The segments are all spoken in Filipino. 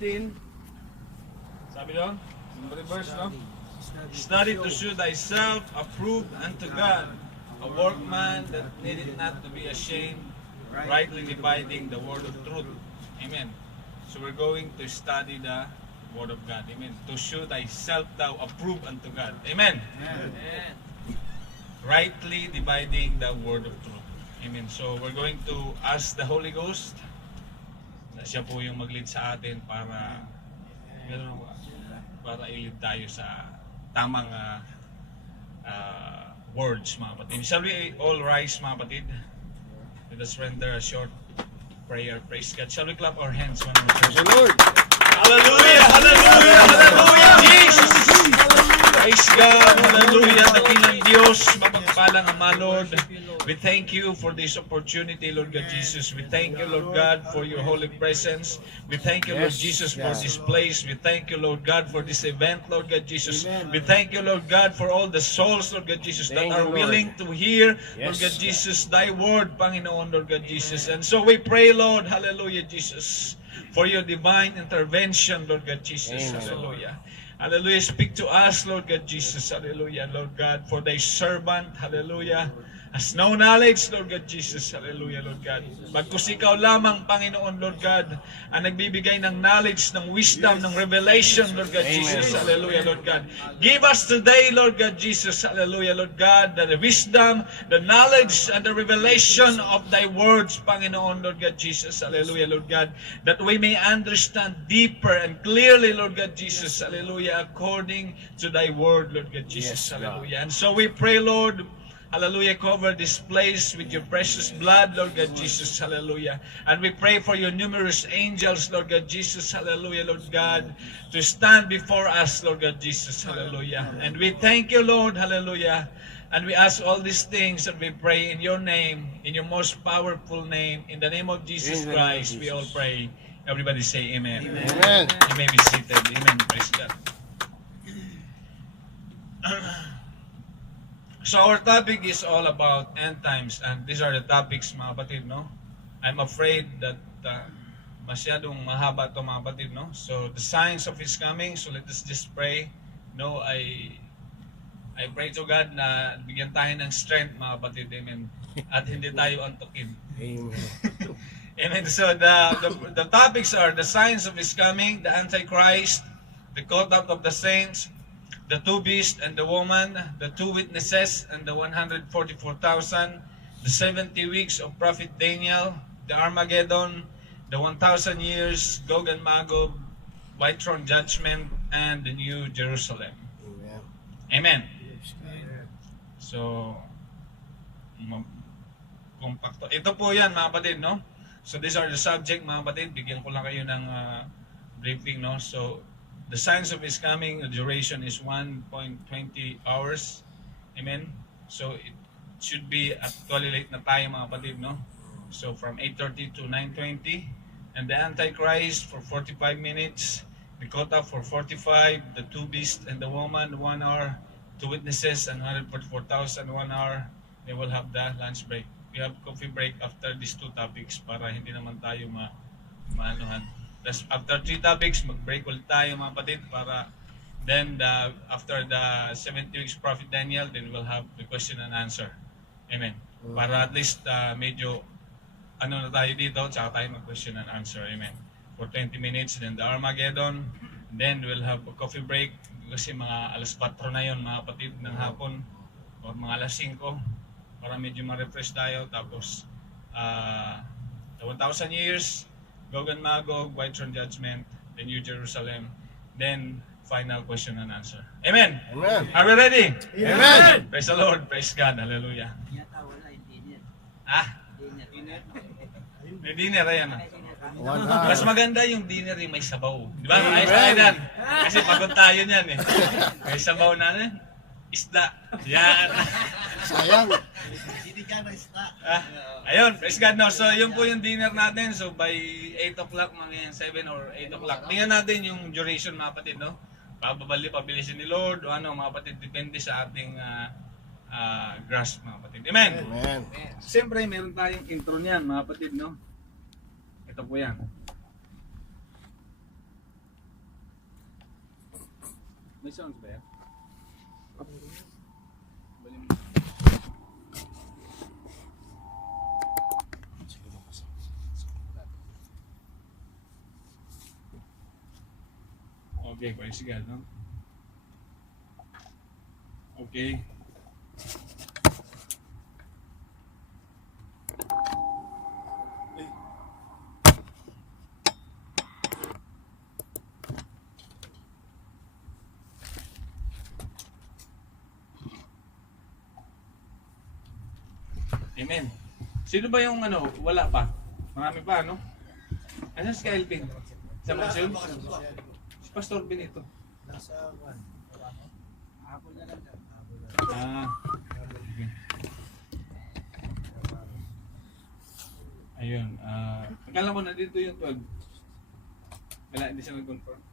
15. Sabi doon, number verse, no? Study to show thyself approved unto God, a workman that needed not to be ashamed, rightly dividing the word of truth. Amen. So we're going to study the word of God. Amen. To show thyself thou approved unto God. Amen. Amen. Rightly dividing the word of truth. Amen. So we're going to ask the Holy Ghost na siya po yung mag-lead sa atin para i-lead tayo sa tamang words, mga kapatid. Shall we all rise, mga kapatid? Let us render a short prayer. Praise God. Shall we clap our hands one more time? Praise the Lord. Hallelujah! Hallelujah! Hallelujah! Jesus! Praise God! Hallelujah! Dakilang Diyos, mapagpalang Ama, Lord. We thank you for this opportunity, Lord God Jesus. We thank you, Lord God, for your holy presence. We thank you, Lord Jesus, for this place. We thank you, Lord God, for this event, Lord God Jesus. We thank you, Lord God, for all the souls, Lord God Jesus, that are willing to hear, Lord God Jesus, thy word, Panginoon, Lord God Jesus. And so we pray, Lord, hallelujah, Jesus, for your divine intervention, Lord God Jesus. Hallelujah. Hallelujah. Speak to us, Lord God Jesus. Hallelujah, Lord God, for thy servant. Hallelujah. Has no knowledge, Lord God Jesus. Hallelujah, Lord God. Bagkus ikaw lamang, Panginoon, Lord God, ang nagbibigay ng knowledge, ng wisdom, ng revelation, Lord God Jesus. Hallelujah, Lord God. Give us today, Lord God Jesus. Hallelujah, Lord God, the wisdom, the knowledge, and the revelation of thy words, Panginoon, Lord God Jesus. Hallelujah, Lord God. That we may understand deeper and clearly, Lord God Jesus. Hallelujah, according to thy word, Lord God Jesus. Hallelujah. And so we pray, Lord, hallelujah, cover this place with your precious blood, Lord God Jesus, hallelujah. And we pray for your numerous angels, Lord God Jesus, hallelujah, Lord God, to stand before us, Lord God Jesus, hallelujah. And we thank you, Lord, hallelujah. And we ask all these things and we pray in your name, in your most powerful name, in the name of Jesus Christ, we all pray. Everybody say amen. Amen. You may be seated. Amen. Praise God. So our topic is all about end times, and these are the topics, mga kapatid, no? I'm afraid that masyadong mahaba ito, mga kapatid, no? So the signs of His coming, so let us just pray. No, I pray to God na bigyan tayo ng strength, mga kapatid, amen. At hindi tayo antukin. Amen. Amen. So the topics are the signs of His coming, the Antichrist, the conduct of the saints, the two beasts and the woman, the two witnesses and the 144,000, the 70 weeks of Prophet Daniel, the Armageddon, the 1,000 years, Gog and Magog, White Throne Judgment, and the New Jerusalem. Amen. So, kompakto. Ito po yan, mga kapatid, no? So, these are the subject, mga kapatid. Bigyan ko lang kayo ng briefing, no? So, the signs of His coming, the duration is 1.20 hours. Amen? So, it should be actually late na tayo, mga kapatid, no? So, from 8:30 to 9:20. And the Antichrist for 45 minutes. The Kota for 45. The two beasts and the woman, 1 hour. Two witnesses and 144,000, 1 hour. They will have the lunch break. We have coffee break after these two topics para hindi naman tayo maanuhan. Tapos after 3 topics, mag-break ulit tayo, mga kapatid, para then after the 70 weeks Prophet Daniel, then we'll have the question and answer. Amen. Para at least medyo na tayo dito, tsaka tayo mag-question and answer. Amen. For 20 minutes, then the Armageddon, then we'll have a coffee break kasi mga alas 4 na yon, mga kapatid, ng hapon or mga alas 5 para medyo ma-refresh tayo. Tapos the 1,000 years, Gog and Magog, White Throne Judgment, the New Jerusalem, then final question and answer. Amen. Amen. Are we ready? Amen. Praise the Lord. Praise God. Hallelujah. May dinner yan. Mas maganda yung dinner yung may sabaw. Di ba? Ayos tayo yan. Kasi pagod tayo niyan eh. May sabaw na isda. Yan. Sayang. Ayun, praise God. No, so yun po yung dinner natin. So by 8 o'clock, mga 7 or 8 o'clock. Tingnan natin yung duration, mga kapatid, no? Pabilisin ni Lord o ano, mga kapatid, depende sa ating grasp, mga kapatid. Amen? Amen. Siyempre, meron tayong intro niyan, mga kapatid, no? Ito po yan. May sounds ba yan? Okay, praise God, no? Okay. Amen. Sino ba yung ano, wala pa? Marami pa, no? Asan si Kyle Pin? Sa Mansyon? Si Pastor Benito. Nasa one. Hapon na lang. Ah. Okay. Ayun. Akala ko na dito yung 12. Wala, hindi siya nag-confirm.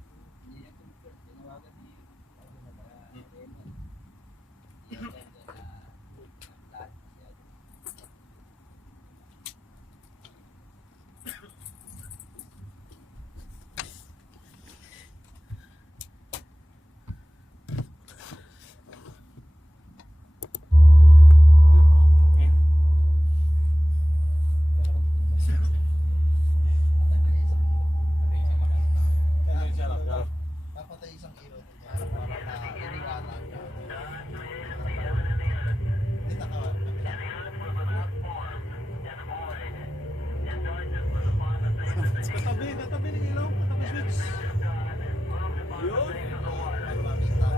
Papatay isang kilo. Para iniwanan. Hindi nakawan. Katabi ng ilaw. Katabi switch. Yun. Para mamita.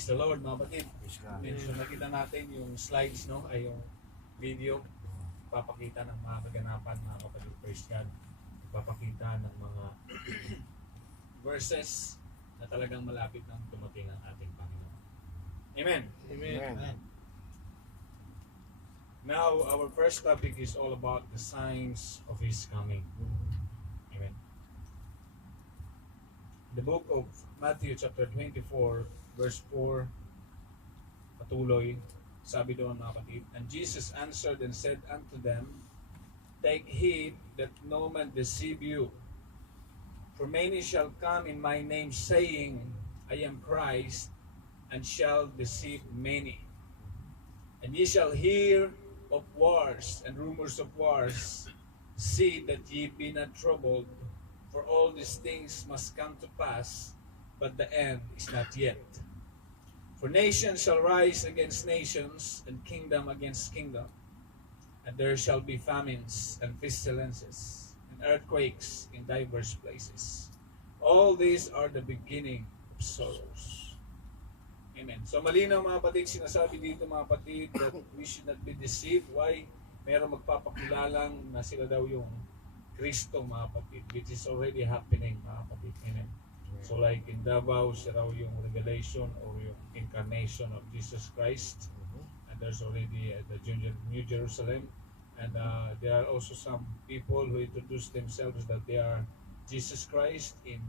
Praise the Lord, mga kapatid. Amen. So nakita natin yung slides, no? Ay yung video. Papakita ng mga kaganapan, mga kapatid. Praise God. Papakita ng mga verses na talagang malapit nang dumating ang ating Panginoon. Amen. Amen. Now, our first topic is all about the signs of His coming. Amen. The book of Matthew chapter 24 verse 4 patuloy, sabi doon mga kapatid, and Jesus answered and said unto them, take heed that no man deceive you, for many shall come in my name saying, I am Christ, and shall deceive many. And ye shall hear of wars and rumors of wars. See that ye be not troubled, for all these things must come to pass, but the end is not yet. For nation shall rise against nations, and kingdom against kingdom. And there shall be famines and pestilences, and earthquakes in diverse places. All these are the beginning of sorrows. Amen. So malinaw mga kapatid, sinasabi dito mga kapatid that we should not be deceived. Why? Meron magpapakilalang na sila daw yung Kristo mga kapatid, which is already happening mga kapatid. Amen. So like in Davao, siya raw yung revelation or yung incarnation of Jesus Christ. And there's already the New Jerusalem. And there are also some people who introduce themselves that they are Jesus Christ in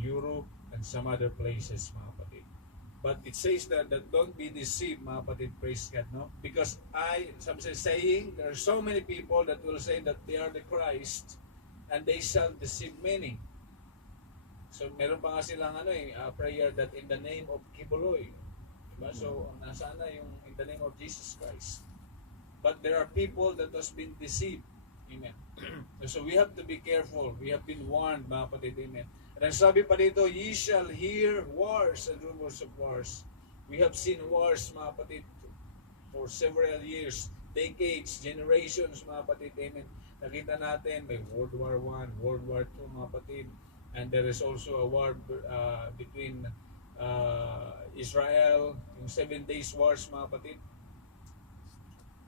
Europe and some other places mga kapatid. But it says that don't be deceived, mga kapatid, praise God, no? Because some say saying, there are so many people that will say that they are the Christ and they shall deceive many. So meron pa nga silang prayer that in the name of Kibuloy. Diba? So nasaan na yung in the name of Jesus Christ. But there are people that has been deceived. Amen. So we have to be careful. We have been warned, mga kapatid, amen. And sabi pa dito, ye shall hear wars and rumors of wars. We have seen wars, mga kapatid, for several years, decades, generations, mga kapatid, amen. Nakita natin, may World War I, World War II, mga kapatid, and there is also a war between Israel, yung 7 Days Wars, mga kapatid.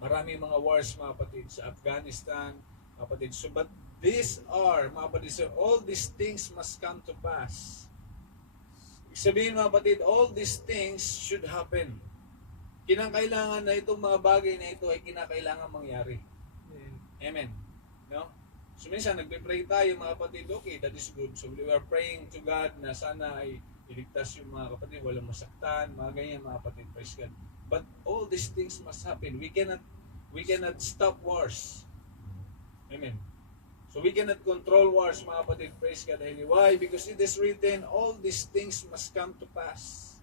Marami mga wars, mga kapatid, sa Afghanistan, mga kapatid. So, but these are, mga kapatid, so all these things must come to pass. Sabihin, mga kapatid, all these things should happen. Kinakailangan na itong mga bagay na ito ay kinakailangan mangyari. Amen. No? So minsan nagpe-pray tayo, mga kapatid, okay, that is good. So we are praying to God na sana ay iligtas yung mga kapatid, walang masaktan, mga ganyan, mga kapatid, praise God. But all these things must happen. We cannot stop wars. Amen. So we cannot control wars, mga kapatid, praise God. Why? Because it is written, all these things must come to pass.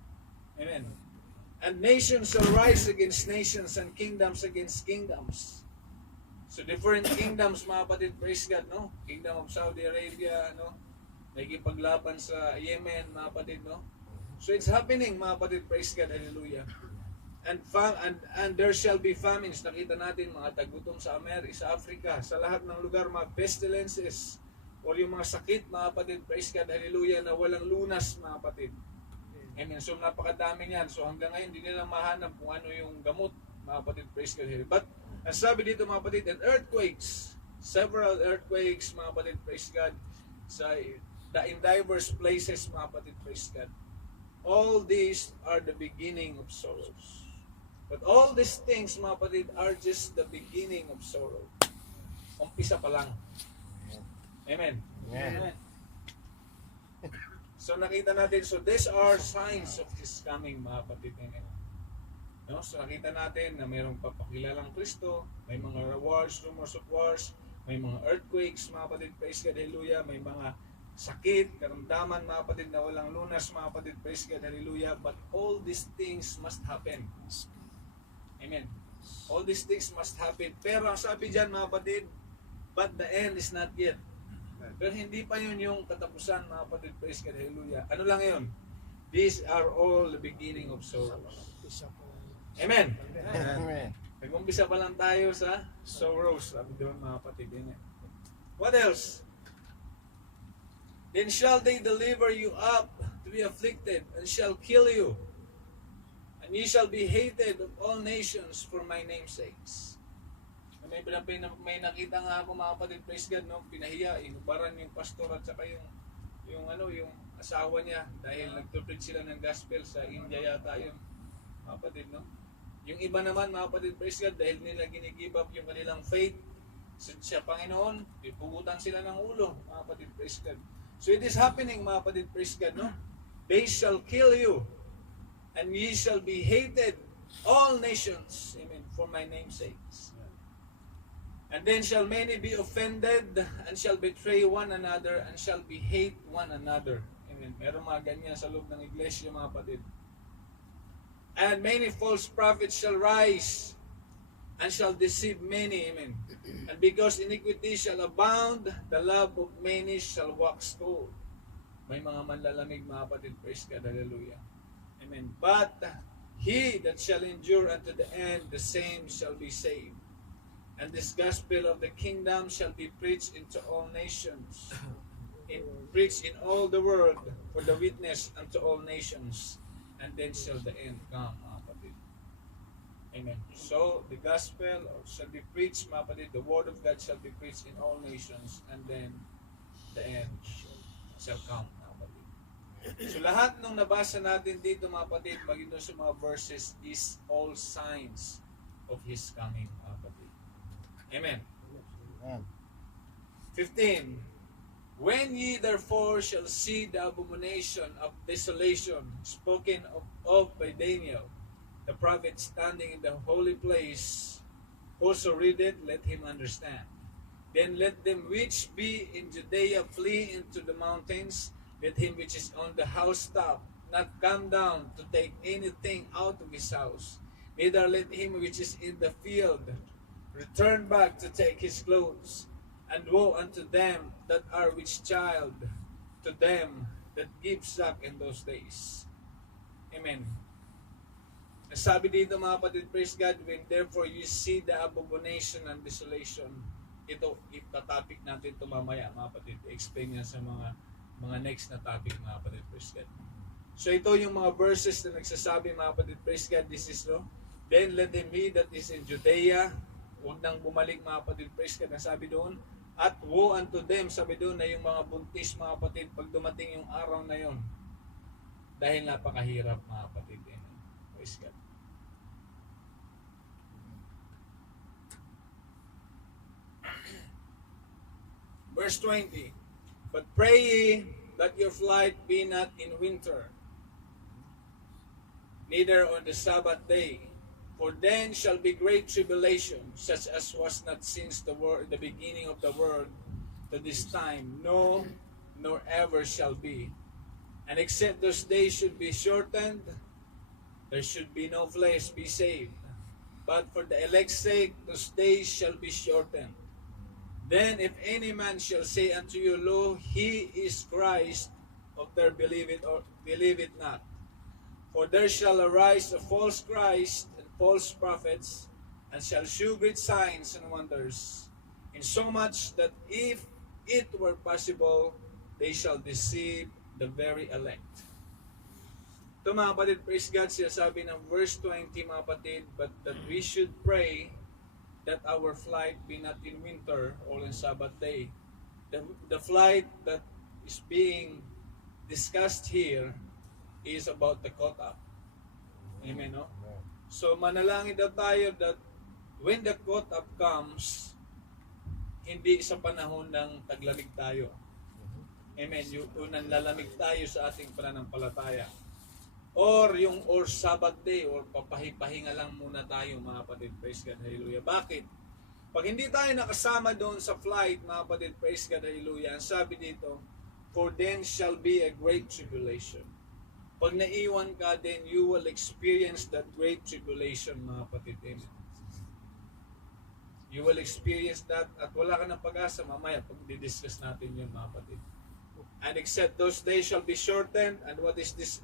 Amen. And nations shall rise against nations and kingdoms against kingdoms. So different kingdoms, mga kapatid, praise God, no? Kingdom of Saudi Arabia, no? Nakikipaglaban sa Yemen, mga kapatid, no? So it's happening, mga kapatid, praise God, hallelujah. And there shall be famines. Nakita natin mga tagutom sa sa Africa, sa lahat ng lugar, mga pestilences o yung mga sakit, mga kapatid, praise God, hallelujah, na walang lunas, mga kapatid. Amen. So napakadami niyan. So hanggang ngayon hindi nila mahanap kung ano yung gamot, mga kapatid, praise God. But ang sabi dito, mga kapatid, and earthquakes, several earthquakes, mga kapatid, praise God, in diverse places, mga kapatid, praise God. All these are the beginning of sorrows. But all these things, mga kapatid, are just the beginning of sorrow. Umpisa pa lang. Amen. Amen. So nakita natin, so these are signs of His coming, mga kapatid. Amen. No? So nakita natin na mayroong papakilalang Kristo, may mga wars, rumors of wars, may mga earthquakes, mga kapatid, praise God, hallelujah, may mga sakit, karamdaman, mga kapatid, na walang lunas, mga kapatid, praise God, hallelujah, but all these things must happen. Amen. All these things must happen. Pero ang sabi dyan, mga kapatid, but the end is not yet. Pero hindi pa yun yung katapusan, mga kapatid, praise God, hallelujah. Ano lang yun? These are all the beginning of sorrows. Amen. Amen. Nag-umpisa pa lang tayo sa sorrows, sabi doon, mga kapatid. Amen. What else? Then shall they deliver you up to be afflicted, and shall kill you, And ye shall be hated of all nations for my name's sakes. May nakita nga ako mga kapatid, praise God, no? Pinahiya, inubaran yung pastor at saka yung asawa niya dahil nagtupreach sila ng gospel sa India yata yun, mga kapatid, no? Yung iba naman, mga kapatid, praise God, dahil nila ginigive up yung kanilang faith sa Panginoon, ipugutan sila ng ulo, mga kapatid, praise God. So it is happening, mga kapatid, praise God, no? They shall kill you, and ye shall be hated, all nations, amen, for my name's sakes. And then shall many be offended, and shall betray one another, and shall be hate one another. Amen. Meron mga ganyan sa loob ng iglesia, mga kapatid. And many false prophets shall rise, and shall deceive many. Amen. And because iniquity shall abound, the love of many shall wax cold. May mga manlalamig, mga kapatid. Praise God. Hallelujah. Amen. But he that shall endure unto the end, the same shall be saved. And this gospel of the kingdom shall be preached into all nations, preached in all the world for the witness unto all nations, and then shall the end come, mga kapatid. Amen. So, the gospel shall be preached, mga kapatid, the word of God shall be preached in all nations, and then the end shall come, mga kapatid. So, lahat ng nabasa natin dito, mga kapatid, maging doon sa mga verses, is all signs of His coming, mga kapatid. Amen. 15. When ye therefore shall see the abomination of desolation spoken of by Daniel, the prophet standing in the holy place, whoso readeth, let him understand. Then let them which be in Judea flee into the mountains, let him which is on the housetop not come down to take anything out of his house, neither let him which is in the field return back to take his clothes. And woe unto them that are with child, to them that give suck in those days. Amen. Sabi dito, mga kapatid, praise God, when therefore you see the abomination and desolation, ito topic natin ito mamaya, mga kapatid, explain yan sa mga next na topic, mga kapatid, praise God. So ito yung mga verses na nagsasabi, mga kapatid, praise God, this is no. Then let him be that is in Judea, huwag nang bumalik, mga kapatid, praise God, sabi doon. At woe unto them, sabi doon, na yung mga buntis, mga kapatid, pag dumating yung araw na yon, dahil napakahirap, mga kapatid. Amen. Praise God. Verse 20. But pray ye that your flight be not in winter, neither on the Sabbath day. For then shall be great tribulation, such as was not since the beginning of the world to this time, no, nor ever shall be. And except those days should be shortened, there should be no flesh be saved. But for the elect's sake, those days shall be shortened. Then if any man shall say unto you, Lo, he is Christ, of there believe it or believe it not. For there shall arise a false Christ, false prophets, and shall shew great signs and wonders, insomuch that if it were possible, they shall deceive the very elect. Ito, mga kapatid, praise God, sinasabi ng verse 20, mga kapatid, but that we should pray that our flight be not in winter or in Sabbath day. The flight that is being discussed here is about the caught up. Amen, no? So, manalangin daw tayo that when the caught up comes, hindi sa panahon ng taglamig tayo. Amen. Yung nanlalamig tayo sa ating pananampalataya. Or Sabbath day, or papahinga lang muna tayo, mga kapatid. Praise God, hallelujah. Bakit? Pag hindi tayo nakasama doon sa flight, mga kapatid, praise God, hallelujah, ang sabi dito, for then shall be a great tribulation. Pag naiwan ka, then you will experience that great tribulation, mga kapatid. Amen. You will experience that at wala ka ng pag-asa. Mamaya, pag di-discuss natin yun, mga kapatid. And except those days shall be shortened. And what is this?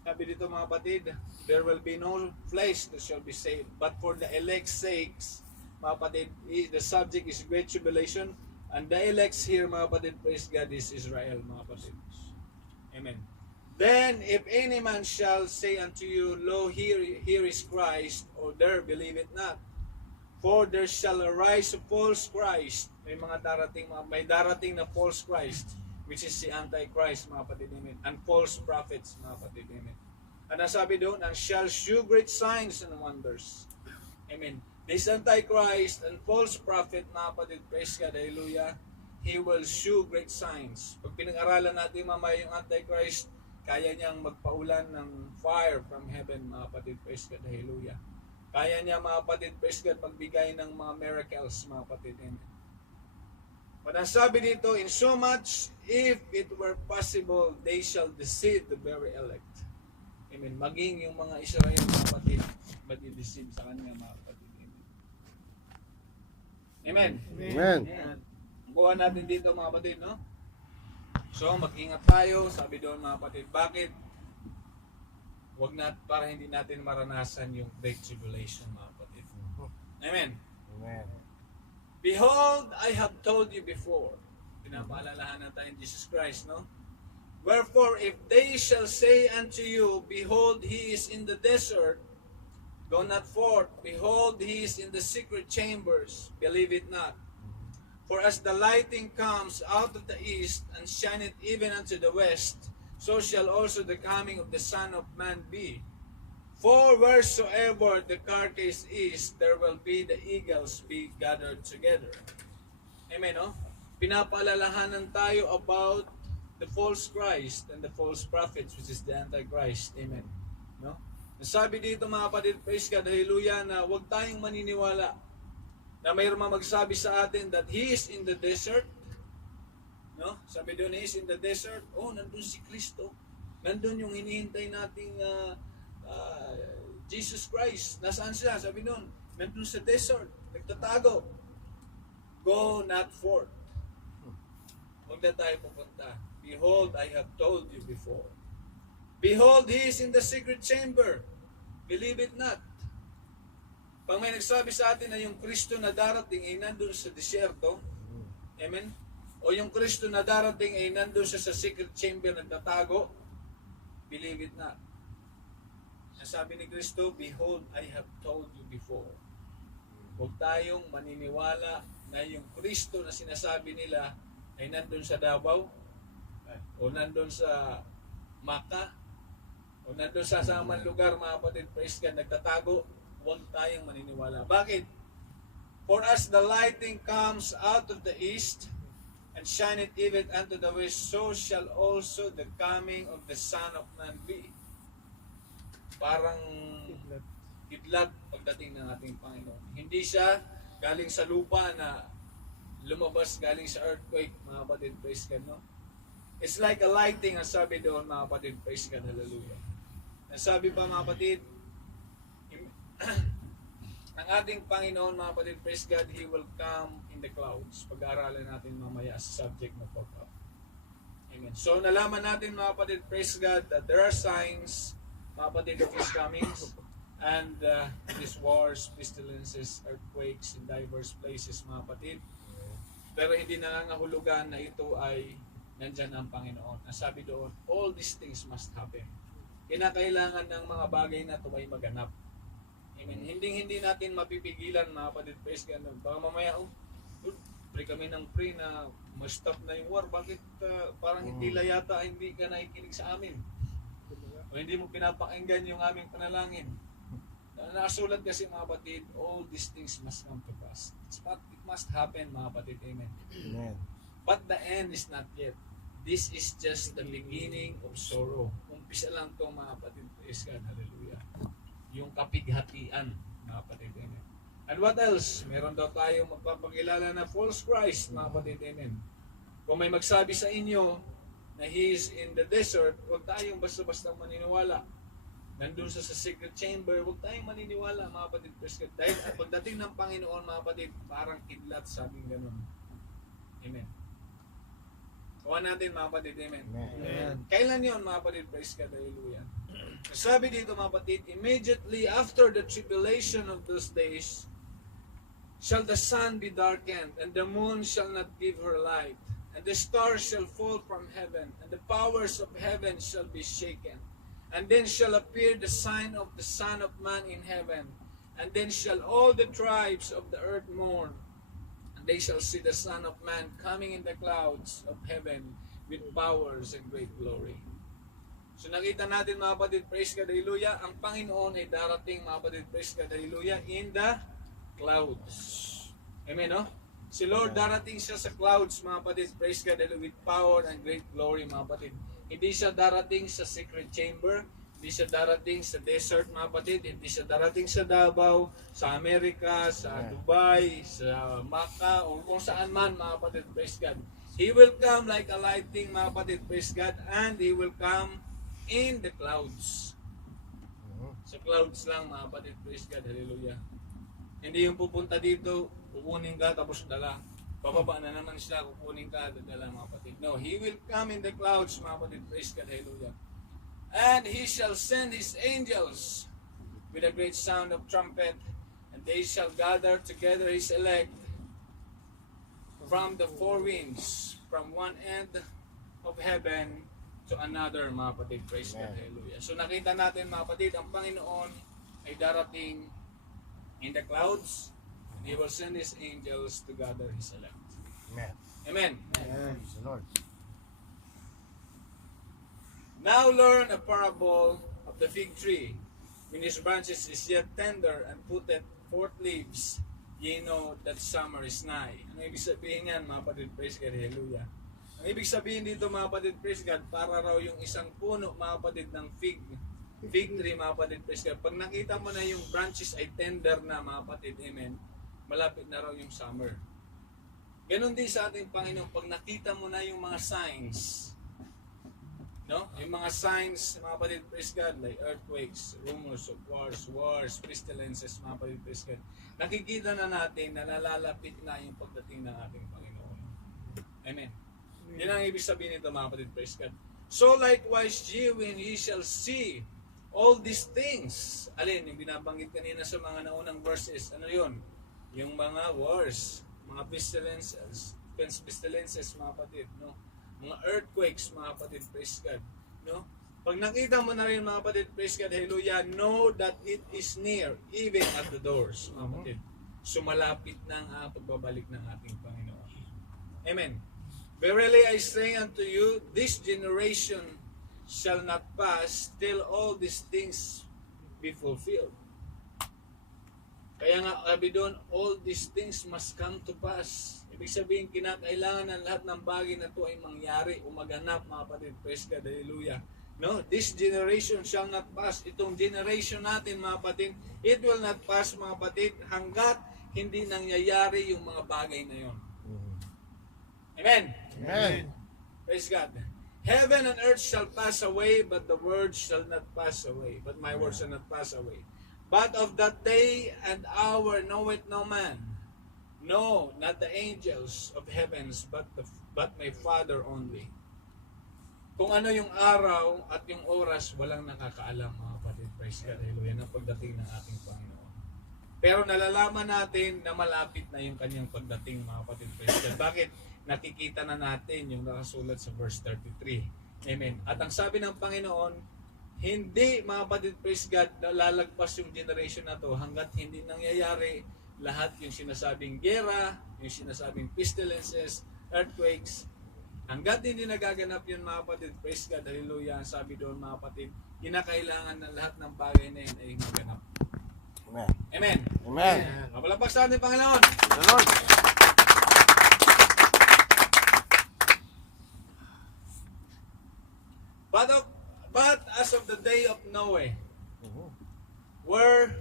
Sabi dito, mga kapatid, there will be no flesh that shall be saved. But for the elect's sakes, mga kapatid, the subject is great tribulation. And the elects here, mga kapatid, praise God, is Israel, mga kapatid. Amen. Then if any man shall say unto you, Lo, here is Christ, or there, believe it not. For there shall arise a false Christ. May darating na false Christ, which is si Antichrist, mga kapatid. Amen. And false prophets, mga kapatid. Amen. Ano sabi doon? And shall shew great signs and wonders. Amen. This Antichrist and false prophet, mga kapatid, praise God, hallelujah, he will shew great signs. Pag pinag-aralan natin mamaya yung Antichrist, kaya niyang magpaulan ng fire from heaven, mga kapatid, praise God, hallelujah. Kaya niya, mga kapatid, praise God, magbigay ng mga miracles, mga kapatid, amen. But ang sabi dito, in so much, if it were possible, they shall deceive the very elect. Amen. Maging yung mga Israel, mga kapatid, madi-deceive sa kanya, mga kapatid, amen. Amen. Amen. Buwan natin dito, mga kapatid, no? So, mag-ingat tayo, sabi doon, mga kapatid. Bakit? Para hindi natin maranasan yung Great Tribulation, mga kapatid. Amen. Amen. Behold, I have told you before. Pinapaalalahan na tayo Jesus Christ, no? Wherefore, if they shall say unto you, Behold, he is in the desert, go not forth. Behold, he is in the secret chambers, believe it not. For as the lighting comes out of the east, and shineth even unto the west, so shall also the coming of the Son of Man be. For wheresoever the carcass is, there will be the eagles be gathered together. Amen, no? Pinapaalalahanan tayo about the false Christ and the false prophets, which is the Antichrist. Amen. No? Nasabi dito, mga kapatid, praise God, hallelujah, na huwag tayong maniniwala na mayroon magsabi sa atin that He is in the desert. No? Sabi doon, He is in the desert. Oh, nandun si Kristo. Nandun yung hinihintay nating Jesus Christ. Nasaan siya? Sabi doon, nandun sa desert. Nagtatago. Go not forth. Huwag na tayo pupunta. Behold, I have told you before. Behold, He is in the secret chamber. Believe it not. Pag may nagsabi sa atin na yung Kristo na darating ay nandun sa disyerto, amen? O yung Kristo na darating ay nandun sa secret chamber nagtatago, believe it not. Sabi ni Kristo, Behold, I have told you before. Huwag tayong maniniwala na yung Kristo na sinasabi nila ay nandun sa Davao, o nandun sa Maka, o nandun sa samang lugar, mga kapatid, praise God, nagtatago. Huwag tayong maniniwala. Bakit? For as the lighting comes out of the east, and shineth even unto the west, so shall also the coming of the Son of Man be. Parang kidlat pagdating ng ating Panginoon. Hindi siya galing sa lupa na lumabas galing sa earthquake, mga kapatid, praise God, no? It's like a lighting, ang sabi doon, mga kapatid, praise God, hallelujah. Ang sabi pa, mga kapatid, ang ating Panginoon, mga kapatid, praise God, He will come in the clouds. Pag-aaralan natin mamaya sa subject na pag-up. Amen. So, nalaman natin, mga kapatid, praise God, that there are signs, mga kapatid, of His comings, and these wars, pestilences, earthquakes in diverse places, mga kapatid. Pero hindi nangangahulugan na ito ay nandyan ang Panginoon. Ang sabi doon, all these things must happen. Kinakailangan ng mga bagay na ito ay maganap. Amen. Hindi natin mapipigilan, mga kapatid, praise God. Baka mamaya, pray kami ng pray na ma-stop na yung war. Bakit parang hindi layata, hindi ka nakikinig sa amin? O hindi mo pinapakinggan yung aming panalangin? Nakasulat kasi, mga kapatid, all these things must come to pass. It must happen, mga kapatid. Amen. Amen. But the end is not yet. This is just the beginning of sorrow. Umpisa lang itong, mga kapatid, praise God, hallelujah. Yung kapighatian, mga kapatid, amen. And what else? Meron daw tayo magpapakilala na false Christ, mga kapatid, amen. Kung may magsabi sa inyo na He is in the desert, huwag tayong basta-basta maniniwala. Nandun sa secret chamber, huwag tayong maniniwala, mga kapatid, dahil pagdating ng Panginoon, mga kapatid, parang kidlat, sabing ganun. Amen. Kuha natin, mga kapatid, amen. Amen. Kailan yun, mga kapatid, praise God, hallelujah. Sabi dito, mga kapatid, immediately after the tribulation of those days, shall the sun be darkened, and the moon shall not give her light, and the stars shall fall from heaven, and the powers of heaven shall be shaken. And then shall appear the sign of the Son of Man in heaven, and then shall all the tribes of the earth mourn, and they shall see the Son of Man coming in the clouds of heaven with powers and great glory. So nakita natin mga kapatid, praise God, hallelujah, ang Panginoon ay darating mga kapatid, praise God, hallelujah, in the clouds. Amen, no? Si Lord darating siya sa clouds mga kapatid, praise God, hallelujah, with power and great glory mga kapatid. Hindi siya darating sa secret chamber, hindi siya darating sa desert mga kapatid, hindi siya darating sa Davao, sa Amerika, sa Dubai, sa Makkah, o kung saan man mga kapatid, praise God. He will come like a lightning mga kapatid, praise God, and He will come in the clouds. Sa clouds lang mga kapatid, praise God, hallelujah. Hindi yung pupunta dito, kukunin ka tapos dala. Bababa na naman siya, kukunin ka, dadala mga kapatid. No, He will come in the clouds mga kapatid, praise God, hallelujah. And He shall send His angels with a great sound of trumpet, and they shall gather together His elect from the four winds, from one end of heaven to another mga kapatid, praise God, hallelujah. So nakita natin mga kapatid, ang Panginoon ay darating in the clouds. He will send His angels to gather His elect. Amen. Amen. Praise the Lord. Now learn a parable of the fig tree. When his branches is yet tender and putteth forth leaves, ye know that summer is nigh. Ang ibig sabihin yan, mga kapatid, praise God, hallelujah. Ang ibig sabihin dito, mga kapatid, praise God, para raw yung isang puno, mga kapatid, ng fig tree, mga kapatid, praise God. Pag nakita mo na yung branches ay tender na, mga kapatid, amen, malapit na raw yung summer. Ganon din sa ating Panginoon, pag nakita mo na yung mga signs, no? Yung mga signs, mga kapatid, praise God, like earthquakes, rumors of wars, pestilences, mga kapatid, praise God. Nakikita na natin na nalalapit na yung pagdating ng ating Panginoon. Amen. Yan ang ibig sabihin nito, mga kapatid, praise God. So likewise, ye when ye shall see all these things. Alin, yung binabanggit kanina sa mga naunang verses, ano yun? Yung mga wars, mga pestilences, mga kapatid, no? Mga earthquakes, mga kapatid, praise God, no? Pag nakita mo na rin, mga kapatid, praise God, hallelujah, know that it is near, even at the doors, mga kapatid. Sumalapit na ang pagbabalik ng ating Panginoon. Amen. Verily I say unto you, this generation shall not pass till all these things be fulfilled. Kaya nga, sabi doon, all these things must come to pass. Ibig sabihin, kinakailangan ng lahat ng bagay na ito ay mangyari o maganap, mga kapatid. Praise God, hallelujah. No, this generation shall not pass. Itong generation natin, mga kapatid, it will not pass, mga kapatid, hanggat hindi nangyayari yung mga bagay na yon. Amen. Amen. Praise God. Heaven and earth shall pass away, but the word shall not pass away. But my word shall not pass away. But of that day and hour knoweth no man, no, not the angels of heavens, but my Father only. Kung ano yung araw at yung oras, walang nakakaalam, mga kapatid. Praise God, hallelujah, ng pagdating ng ating Panginoon. Pero nalalaman natin na malapit na yung kanyang pagdating, mga kapatid. Praise God. Bakit? Nakikita na natin yung nakasulat sa verse 33. Amen. At ang sabi ng Panginoon, hindi, mga kapatid, praise God, lalagpas yung generation na to hanggat hindi nangyayari lahat yung sinasabing gera, yung sinasabing pestilences, earthquakes. Hanggat hindi nagaganap yun, mga kapatid, praise God, hallelujah, sabi doon, mga kapatid, kinakailangan na lahat ng bagay na yun ay maganap. Amen. Amen. Amen. Mapalagpas sa ating Panginoon. The Lord. But as of the day of Noah, where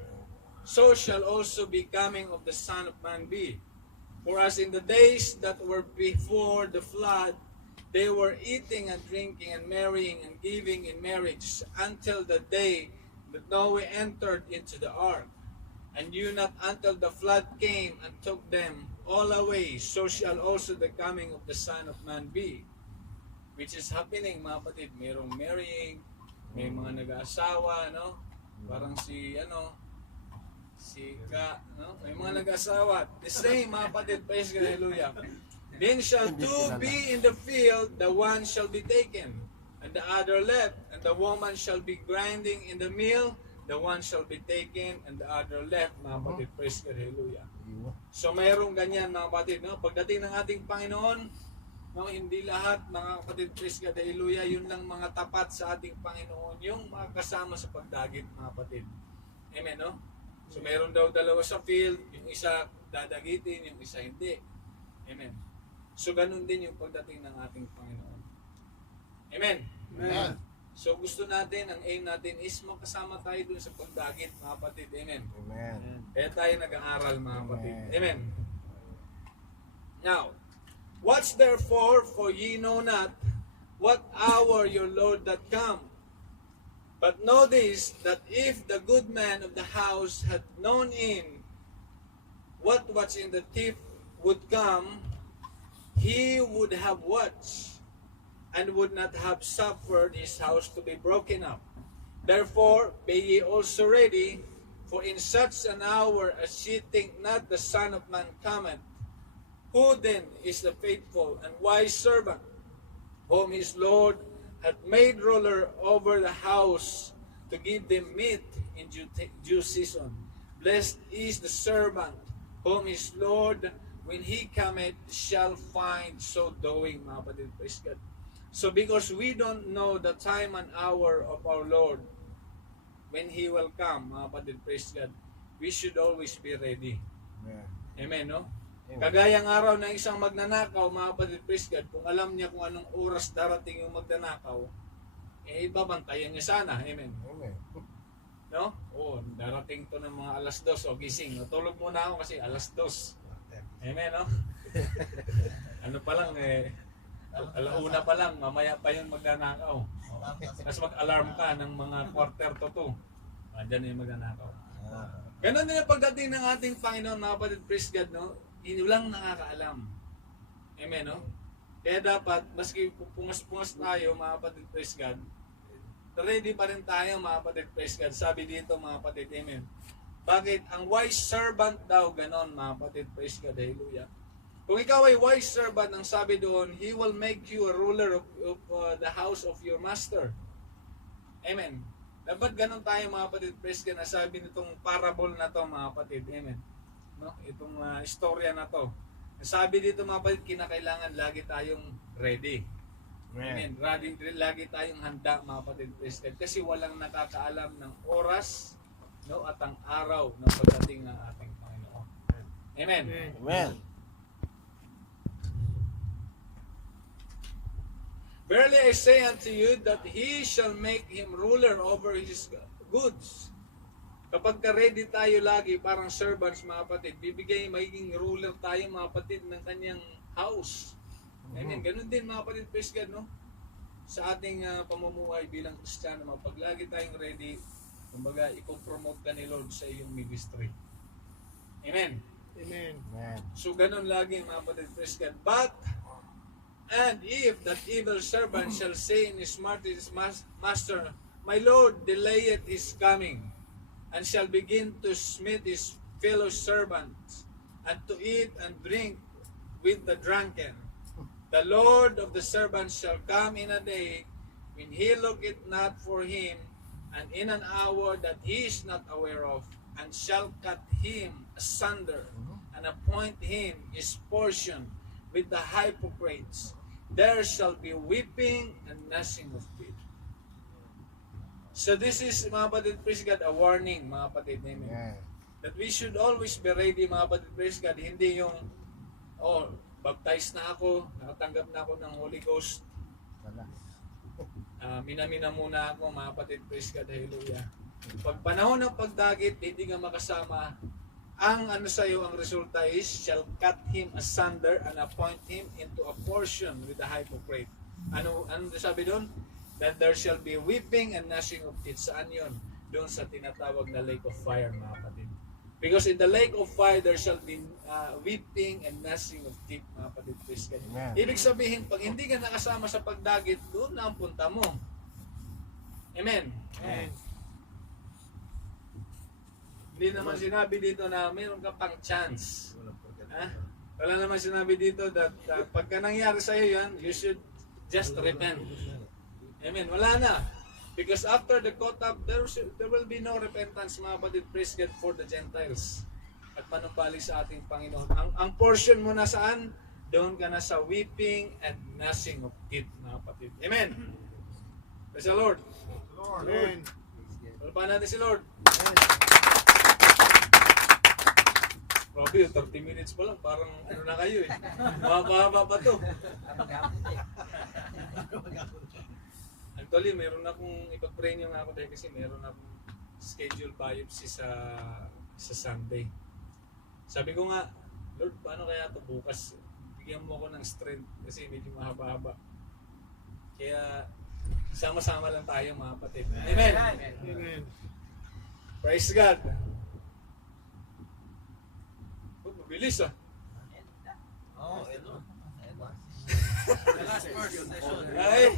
so shall also be coming of the Son of Man be. For as in the days that were before the flood, they were eating and drinking and marrying and giving in marriage until the day that Noah entered into the ark. And knew not until the flood came and took them all away, so shall also the coming of the Son of Man be. Which is happening, mga kapatid. Mayroong marrying, may mga nag-aasawa, no? Parang si Ka, no? May mga nag-aasawa. The same, mga kapatid, praise God, hallelujah. Then shall two be in the field, the one shall be taken, and the other left. And the woman shall be grinding in the mill, the one shall be taken, and the other left. Mga kapatid, praise God, hallelujah. So mayroong ganyan mga kapatid, no? Pagdating ng ating Panginoon, no, hindi lahat mga kapatid, praise God, hallelujah, yun lang mga tapat sa ating Panginoon, yung mga kasama sa pagdagit mga kapatid. Amen, no? So mayroon daw dalawa sa field, yung isa dadagitin, yung isa hindi. Amen. So ganun din yung pagdating ng ating Panginoon. Amen. Amen. So gusto natin, ang aim natin is makasama tayo dun sa pagdagit mga kapatid. Amen. Amen. Kaya tayo nag-aaral mga kapatid. Amen. Now, watch therefore, for ye know not what hour your Lord doth come. But know this, that if the good man of the house had known what was in the thief would come, he would have watched, and would not have suffered his house to be broken up. Therefore, be ye also ready, for in such an hour as ye think not the Son of Man cometh. Who then is the faithful and wise servant, whom his Lord hath made ruler over the house, to give them meat in due season? Blessed is the servant, whom his Lord, when he cometh, shall find so doing, mga kapatid. Praise God. So because we don't know the time and hour of our Lord, when He will come, mga kapatid, praise God, we should always be ready. Amen. Amen, no? Amen. Kagayang araw ng isang magnanakaw, mga kapatid, praise God, kung alam niya kung anong oras darating yung magnanakaw, eh, babantayan niya sana. Amen. Amen. No? Oo, darating to ng mga 2:00, o gising. Tulog muna ako kasi 2:00. Amen, no? Ano pa lang, alauna pa lang, mamaya pa yun magnanakaw. Tapos mag-alarm ka ng mga 1:45. Andyan yung magnanakaw. Ganon din ang pagdating ng ating Panginoon, mga kapatid, praise God, no? Walang nakakaalam. Amen, no? Kaya dapat, maski pungas-pungas tayo, mga kapatid, praise God, ready pa rin tayo, mga kapatid, praise God. Sabi dito, mga kapatid, amen. Bakit? Ang wise servant daw, ganon, mga kapatid, praise God, hallelujah. Kung ikaw ay wise servant, ang sabi doon, He will make you a ruler of the house of your master. Amen. Dapat ganon tayo, mga kapatid, praise God, na sabi nitong parable na to, mga kapatid, amen. No? Itong istorya na to. Sabi dito, mga kapatid, kinakailangan lagi tayong ready. Amen. Lagi tayong handa, mga kapatid, praise God, kasi walang nakakaalam ng oras, no, at ang araw ng pagdating ng ating Panginoon. Amen. Amen. Verily I say unto you that He shall make him ruler over his goods. Kapag ready tayo lagi, parang servants, mga kapatid, magiging ruler tayo, mga kapatid, ng kanyang house. Amen. Ganun din, mga kapatid, praise God, no? Sa ating pamumuhay bilang Kristiyano, pag lagi tayong ready, kumbaga, i-promote ka ni Lord sa iyong ministry. Amen. Amen. Amen. So, ganun lagi, mga kapatid, praise God. And if that evil servant shall say in his master, My Lord delayeth his coming, and shall begin to smite his fellow servants, and to eat and drink with the drunken, the Lord of the servant shall come in a day when he looketh not for him, and in an hour that he is not aware of, and shall cut him asunder, and appoint him his portion with the hypocrites. There shall be weeping and gnashing of teeth. So this is, mga kapatid, praise God, a warning, mga kapatid, amen. Amen. That we should always be ready, mga kapatid, praise God. Hindi yung, baptized na ako, nakatanggap na ako ng Holy Ghost, Wala. minamina muna ako, mga kapatid, praise God, hallelujah. Pag panahon ng pagdagit, hindi nga makasama, ang sa'yo, ang resulta is, shall cut him asunder and appoint him into a portion with the hypocrite. Ano sabi doon? That there shall be weeping and gnashing of teeth. Saan yun? Doon sa tinatawag na lake of fire, mga kapatid. Because in the lake of fire, there shall be weeping and gnashing of teeth, mga kapatid. Amen. Ibig sabihin, pag hindi ka nakasama sa pagdagit, doon na ang punta mo. Amen. Amen. Hindi naman sinabi dito na mayroon ka pang chance. Ha? Wala naman sinabi dito that pagka nangyari sa'yo yan, you should just repent. Amen. Wala na. Because after the caught up, there will be no repentance, mga kapatid. Praise God for the Gentiles. At panumbalik sa ating Panginoon. Ang portion mo na saan? Doon ka na sa weeping and gnashing of teeth, mga kapatid. Amen. Praise the Lord. Amen. Palpahan natin si Lord. Grabe, 30 minutes pa lang. Parang ano na kayo eh. Mahaba pa to. Actually, meron akong ipag-pray niyo nga ako dahil kasi meron akong schedule biopsy sa Sunday. Sabi ko nga, Lord, paano kaya ito bukas? Bigyan mo ako ng strength kasi medyo mahaba-haba. Kaya sama-sama lang tayo mga kapatid. Amen. Amen. Praise God. Oh, mabilis ah. Oo, ito. Ay,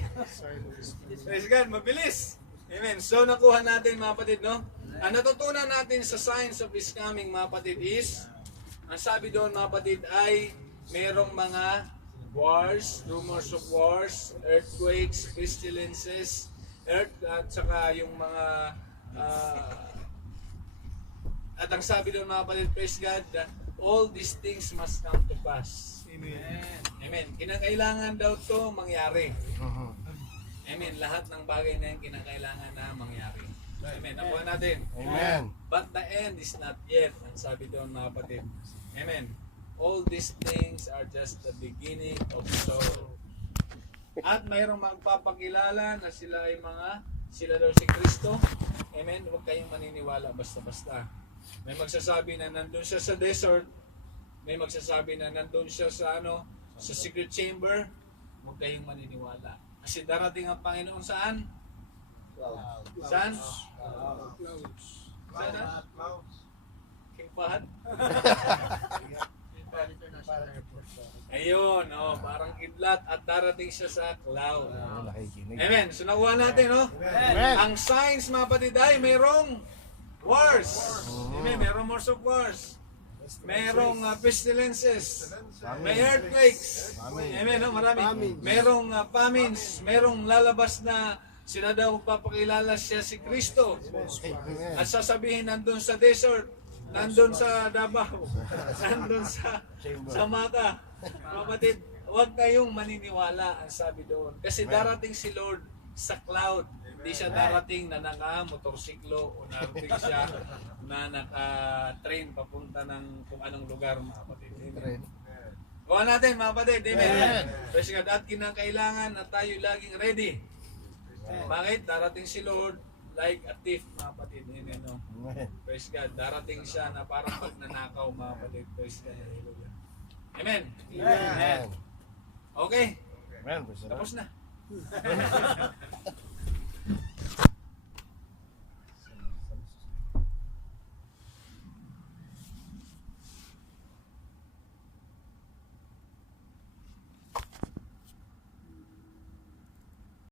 praise God, mabilis. Amen. So nakuha natin mga kapatid, no? Ang natutunan natin sa signs of His coming mga kapatid is, ang sabi doon mga kapatid ay merong mga wars, rumors of wars, earthquakes, pestilences, at saka yung mga at ang sabi doon mga kapatid, praise God, that all these things must come to pass. Amen. Amen. Kinakailangan daw to mangyari. Mhm. Amen. Lahat ng bagay na yan kinakailangan na mangyari. Amen. Nakuha natin. Amen. But the end is not yet. Ang sabi doon mga kapatid. Amen. All these things are just the beginning of sorrow. At mayroong magpapakilala na sila daw si Kristo. Amen. Huwag kayong maniniwala basta-basta. May magsasabi na nandun siya sa desert. May magsasabi na nandun siya sa sa secret chamber. Huwag kayong maniniwala. Kasi darating ang Panginoon saan? Saan? Saan na? King Fahad? Ayun, parang kidlat at darating siya sa cloud. Ayun, nakikinig. Amen. So nakuha natin, Amen. Ang signs, mga patid, ay mayroong wars. Amen. Mayroong wars of wars. Mayroong pestilences. May earthquakes. Amen. Marami. Mayroong famines. Mayroong lalabas na sila daw papakilala siya si Kristo. Amen. At sasabihin nandun sa desert, nandun sa Davao, nandun sa Maka. Kapatid, huwag kayong maniniwala ang sabi doon. Kasi darating si Lord sa cloud. Hindi siya darating na naka-motorsiklo o darating siya na naka-train papunta ng kung anong lugar, mga kapatid. Amen. Gawa natin, mga kapatid. Amen. Praise God. At kinakailangan na tayo laging ready. Bakit? Darating si Lord like a thief, mga kapatid. Amen. No? Amen. Praise God. Darating siya na parang pagnanakaw, mga kapatid. Praise God. Hallelujah. Amen. Amen. Okay. Amen. Praise the Lord. Tapos na.